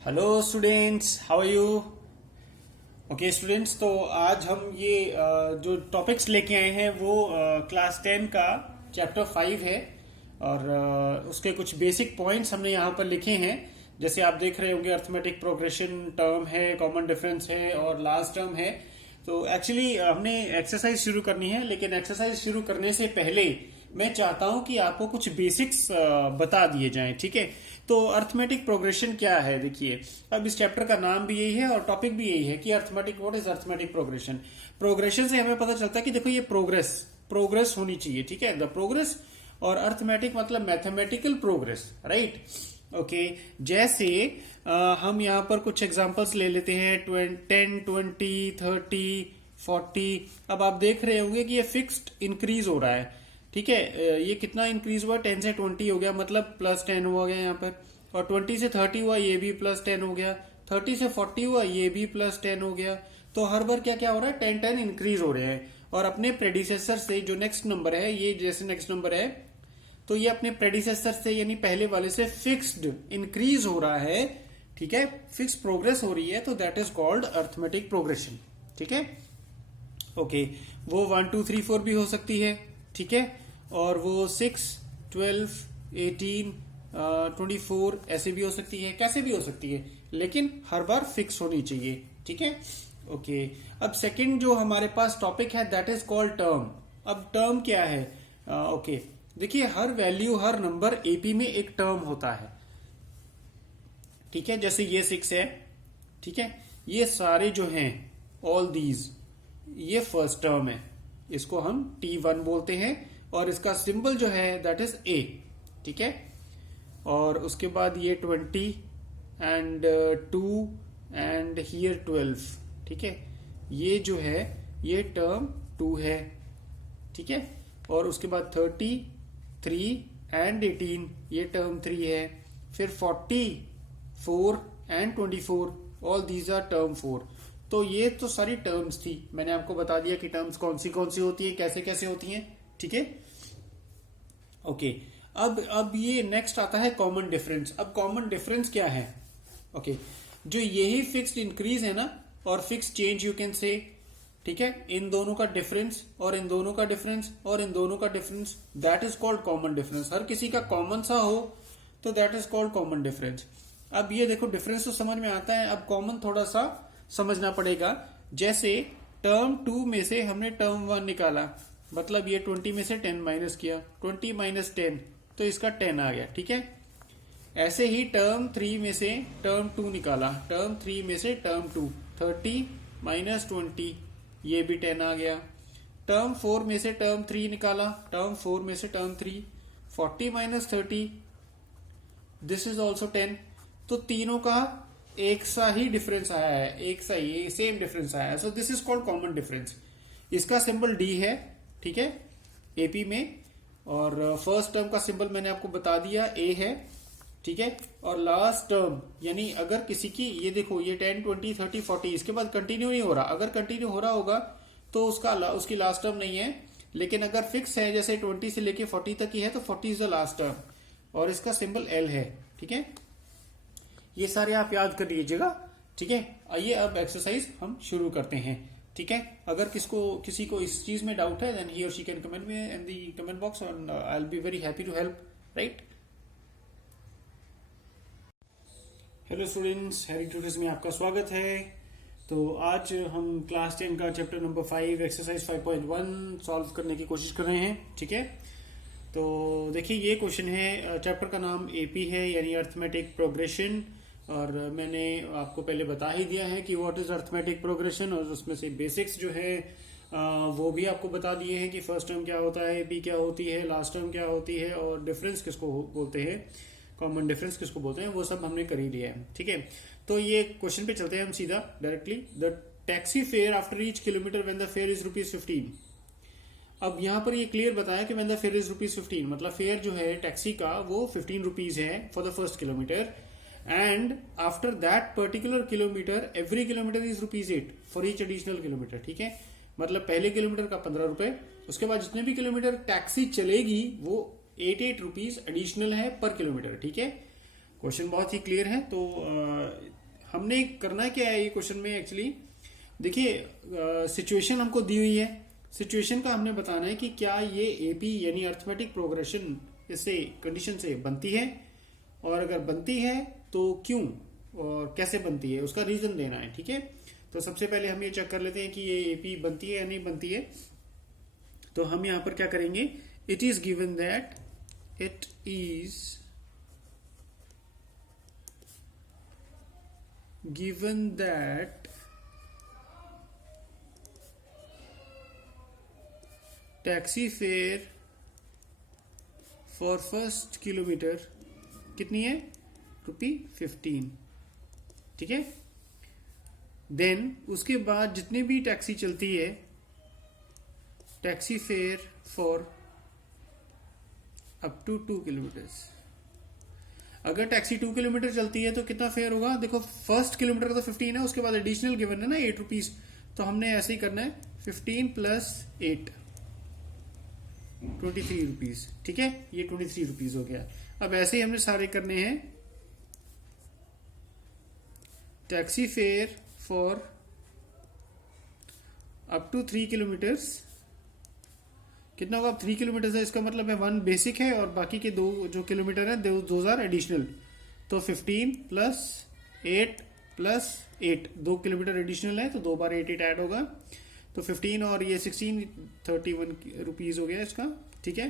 Hello students, how are you? Okay students, तो आज हम ये जो टॉपिक्स लेके आए हैं वो क्लास 10 का चैप्टर 5 है। और उसके कुछ बेसिक पॉइंट्स हमने यहाँ पर लिखे हैं। जैसे आप देख रहे होंगे, अर्थमेटिक प्रोग्रेशन टर्म है, कॉमन डिफरेंस है और लास्ट टर्म है। तो एक्चुअली हमने एक्सरसाइज शुरू करनी है, लेकिन एक्सरसाइज शुरू करने से पहले मैं चाहता हूं कि आपको कुछ बेसिक्स बता दिए जाएं। ठीक है, तो अर्थमेटिक प्रोग्रेशन क्या है? देखिए, अब इस चैप्टर का नाम भी यही है और टॉपिक भी यही है कि arithmetic, what is arithmetic progression. Progression से हमें पता चलता है कि देखो, ये प्रोग्रेस प्रोग्रेस होनी चाहिए। ठीक है, द प्रोग्रेस। और अर्थमेटिक मतलब मैथमेटिकल प्रोग्रेस, राइट? ओके, जैसे हम यहाँ पर कुछ एग्जांपल्स ले लेते हैं, 10, 20, 30, 40। अब आप देख रहे होंगे कि ये फिक्स्ड इंक्रीज हो रहा है। ठीक है, ये कितना इंक्रीज हुआ? 10 से 20 हो गया, मतलब +10 हो गया यहाँ पर। और 20 से 30 हुआ, ये भी +10 हो गया। 30 से 40 हुआ, ये भी +10 हो गया। तो हर बार क्या क्या हो रहा है? 10 इंक्रीज हो रहे हैं। और अपने प्रेडिसेसर से जो नेक्स्ट नंबर है, ये जैसे नेक्स्ट नंबर है, तो ये अपने प्रेडिसेसर से यानी पहले वाले से फिक्स्ड इंक्रीज हो रहा है। ठीक है, फिक्स प्रोग्रेस हो रही है, तो that is called arithmetic progression. ठीक है, ओके। वो 1, 2, 3, 4 भी हो सकती है। ठीक है, और वो 6, 12, 18, 24 ऐसे भी हो सकती है, कैसे भी हो सकती है, लेकिन हर बार फिक्स होनी चाहिए। ठीक है, ओके। अब सेकंड जो हमारे पास टॉपिक है, दैट इज कॉल्ड टर्म। अब टर्म क्या है? ओके, देखिए, हर वैल्यू, हर नंबर एपी में एक टर्म होता है। ठीक है, जैसे ये 6 है। ठीक है, ये सारे जो हैं, ऑल दीज, ये फर्स्ट टर्म है, इसको हम T1 बोलते हैं। और इसका सिंबल जो है दैट इज A। ठीक है, और उसके बाद ये 20 एंड 2 एंड हियर 12। ठीक है, ये जो है ये टर्म 2 है। ठीक है, और उसके बाद 33 एंड 18, ये टर्म 3 है। फिर 44 and 24, all these are term 4। तो ये तो सारी टर्म्स थी, मैंने आपको बता दिया कि टर्म्स कौन सी होती है, कैसे कैसे होती हैं। ठीक है, ओके। अब ये नेक्स्ट आता है कॉमन डिफरेंस। अब कॉमन डिफरेंस क्या है? ओके, जो यही फिक्स्ड इंक्रीज है ना, और fix change you can say. ठीक है, इन दोनों का डिफरेंस और इन दोनों का डिफरेंस और इन दोनों का difference, that is called common difference. हर किसी का कॉमन सा हो तो that is called common difference. अब ये देखो, डिफरेंस तो समझ में आता है, अब कॉमन थोड़ा सा समझना पड़ेगा। जैसे टर्म 2 में से हमने टर्म 1 निकाला, मतलब ये 20 में से 10 माइनस किया, 20 माइनस 10, तो इसका 10 आ गया। ठीक है, ऐसे ही टर्म 3 में से टर्म 2 निकाला, टर्म 3 में से टर्म 2, 30 माइनस 20, ये भी 10 आ गया। टर्म 4 में से टर्म 3 निकाला, टर्म 4 में से term 3, 40 minus 30, this is also 10। तो तीनों का एक सा ही डिफरेंस आया है, एक सा ही सेम डिफरेंस आया है। So this is called common difference. इसका सिंबल डी है। ठीक है, एपी में। और फर्स्ट टर्म का सिंबल मैंने आपको बता दिया, ए है। ठीक है, और लास्ट टर्म यानी अगर किसी की, ये देखो, ये 10, 20, 30, 40, इसके बाद कंटिन्यू नहीं हो रहा। अगर कंटिन्यू हो रहा होगा तो उसकी लास्ट टर्म नहीं है। लेकिन अगर फिक्स है, जैसे 20 से लेके 40 तक ही है, तो 40 इज द लास्ट टर्म और इसका सिंबल एल है। ठीक है, ये सारे आप याद कर लीजिएगा। ठीक है, आइए अब एक्सरसाइज हम शुरू करते हैं। ठीक है, अगर किसी को इस चीज में डाउट है, then he or she can comment me in the comment box and I will be very happy to help, right? Hello students, Harry tutors में आपका स्वागत है। तो आज हम क्लास 10 का चैप्टर नंबर 5 एक्सरसाइज 5.1 सॉल्व करने की कोशिश कर रहे हैं। ठीक है, तो देखिए, ये क्वेश्चन है, चैप्टर का नाम एपी है, यानी अर्थमेटिक प्रोग्रेशन। और मैंने आपको पहले बता ही दिया है कि व्हाट इज अर्थमेटिक प्रोग्रेशन, और उसमें से बेसिक्स जो है वो भी आपको बता दिए हैं कि फर्स्ट टर्म क्या होता है, एपी क्या होती है, लास्ट टर्म क्या होती है, और डिफरेंस किसको बोलते हैं, कॉमन डिफरेंस किसको बोलते हैं, वो सब हमने कर ही लिया है। ठीक है, तो ये क्वेश्चन पे चलते हैं हम सीधा directly. The taxi fare after each kilometre when the fair is ₹15। अब यहाँ पर ये क्लियर बताया कि व्हेन द फेयर इज ₹15, मतलब फेयर जो है टैक्सी का वो 15 रुपीज है for the first kilometre. And after that particular kilometre every kilometre is ₹8 for each additional kilometre. ठीक है, मतलब पहले किलोमीटर का 15 रुपए, उसके बाद जितने भी किलोमीटर टैक्सी चलेगी वो 8 रुपीज एडिशनल है पर किलोमीटर। ठीक है, क्वेश्चन बहुत ही क्लियर है। तो हमने करना क्या है ये क्वेश्चन में एक्चुअली, देखिए सिचुएशन हमको दी हुई है। सिचुएशन का हमने बताना है कि क्या ये एपी यानी अर्थमेटिक प्रोग्रेशन इससे कंडीशन से बनती है, और अगर बनती है तो क्यों और कैसे बनती है, उसका रीजन देना है। ठीक है, तो सबसे पहले हम ये चेक कर लेते हैं कि ये एपी बनती है या नहीं बनती है। तो हम यहां पर क्या करेंगे, it is given that it is given that taxi fare for first kilometer कितनी है, ₹15। ठीक है, देन उसके बाद जितनी भी टैक्सी चलती है, taxi fare for up to 2 kilometres. अगर टैक्सी 2 किलोमीटर चलती है तो कितना फेयर होगा, देखो फर्स्ट किलोमीटर का तो 15 है, उसके बाद एडिशनल गिवन है ना ₹8, तो हमने ऐसे ही करना है 15 प्लस 8 ₹23। ठीक है, ये ₹23 हो गया। अब ऐसे ही हमने सारे करने हैं, taxi fare for up to 3 kilometres कितना होगा, 3 किलोमीटर है, इसका मतलब है 1 बेसिक है और बाकी के 2 जो किलोमीटर है दोज आर एडिशनल। तो 15 प्लस 8 प्लस 8, 2 किलोमीटर एडिशनल है तो 2 बार 8 ऐड होगा, तो 15 और ये 16 ₹31 हो गया इसका। ठीक है,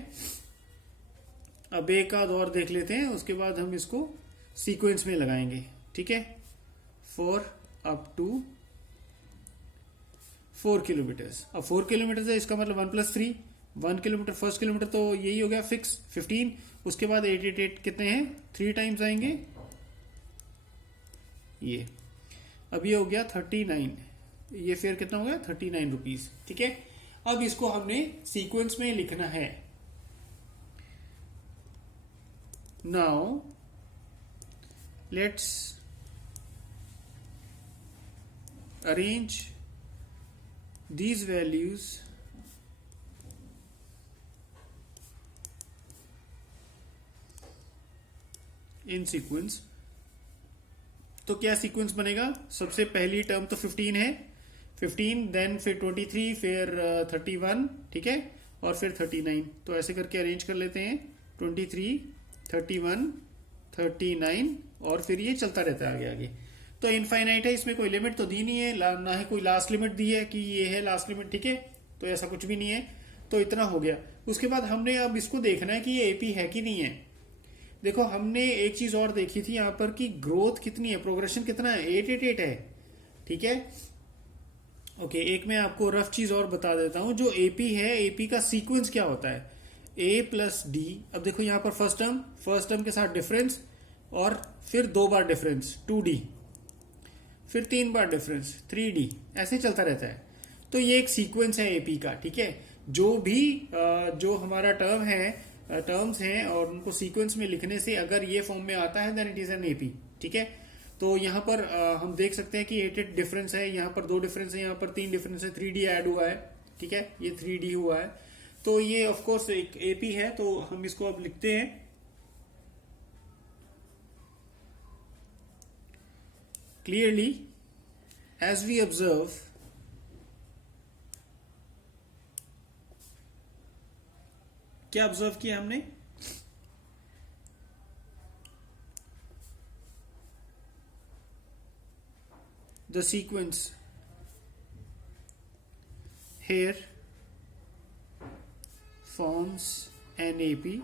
अब एक आध और देख लेते हैं, उसके बाद हम इसको सीक्वेंस में लगाएंगे। ठीक है, फॉर अप टू 4 किलोमीटर्स। अब 4 किलोमीटर है, इसका मतलब 1 प्लस 3, 1 किलोमीटर फर्स्ट किलोमीटर तो यही हो गया फिक्स 15, उसके बाद 8 कितने हैं, 3 टाइम्स आएंगे ये। अब ये हो गया 39, ये फिर कितना हो गया ₹39। ठीक है, अब इसको हमने सीक्वेंस में लिखना है। Now let's arrange these values in sequence। तो क्या सीक्वेंस बनेगा, सबसे पहली टर्म तो 15 है, 15 देन फिर 23 फिर 31, ठीक है, और फिर 39। तो ऐसे करके अरेंज कर लेते हैं, 23 31 39 और फिर ये चलता रहता है आगे आगे। तो इनफाइनाइट है, इसमें कोई लिमिट तो दी नहीं है, ना ही कोई लास्ट लिमिट दी है कि ये है लास्ट लिमिट। ठीक है, तो ऐसा कुछ भी नहीं है, तो इतना हो गया। उसके बाद हमने अब इसको देखना है कि ये एपी है कि नहीं है। देखो हमने एक चीज और देखी थी यहाँ पर कि ग्रोथ कितनी है, प्रोग्रेशन कितना है, 888 है। ठीक है, ओके, एक मैं आपको रफ चीज और बता देता हूं, जो एपी है, एपी का सीक्वेंस क्या होता है, ए प्लस डी। अब देखो यहाँ पर फर्स्ट टर्म के साथ डिफरेंस, और फिर 2 बार डिफरेंस 2D, फिर 3 बार डिफरेंस 3D, ऐसे चलता रहता है। तो ये एक सीक्वेंस है एपी का। ठीक है, जो भी जो हमारा टर्म्स हैं और उनको सीक्वेंस में लिखने से अगर ये फॉर्म में आता है then it is an AP. ठीक है, तो यहाँ पर हम देख सकते हैं कि 8 डिफरेंस है, यहाँ पर 2 डिफरेंस है, यहाँ पर 3 डिफरेंस है, 3D ऐड हुआ है। ठीक है, ये 3D हुआ है, तो ये ऑफ कोर्स एक एपी है। तो हम इसको अब लिखते हैं, clearly as we observe क्या ऑब्जर्व किया हमने, the sequence here forms an AP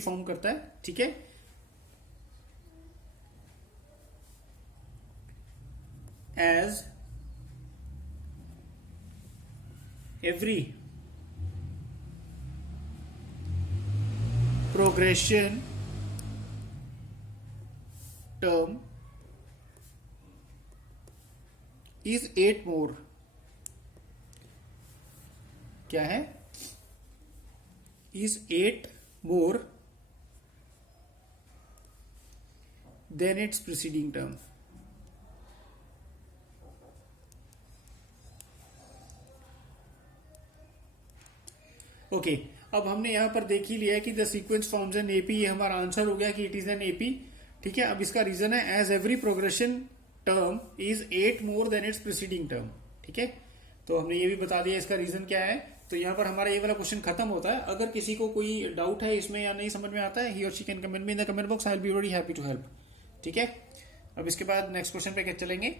form करता है। ठीक है, as every progression term is 8 more, क्या है, is 8 more than its preceding term। Okay, अब हमने यहाँ पर देख ही लिया है कि the sequence forms an AP, ये हमारा आंसर हो गया कि इट इज एन एपी। ठीक है, अब इसका रीजन है as every progression term is 8 more than its preceding term. ठीक है, तो हमने ये भी बता दिया इसका रीजन क्या है। तो यहाँ पर हमारा ये वाला क्वेश्चन खत्म होता है। अगर किसी को कोई डाउट है इसमें या नहीं समझ में आता है, he or she can comment me in the comment box, I will be very happy to help. ठीक है, अब इसके बाद नेक्स्ट क्वेश्चन पे क्या चलेंगे।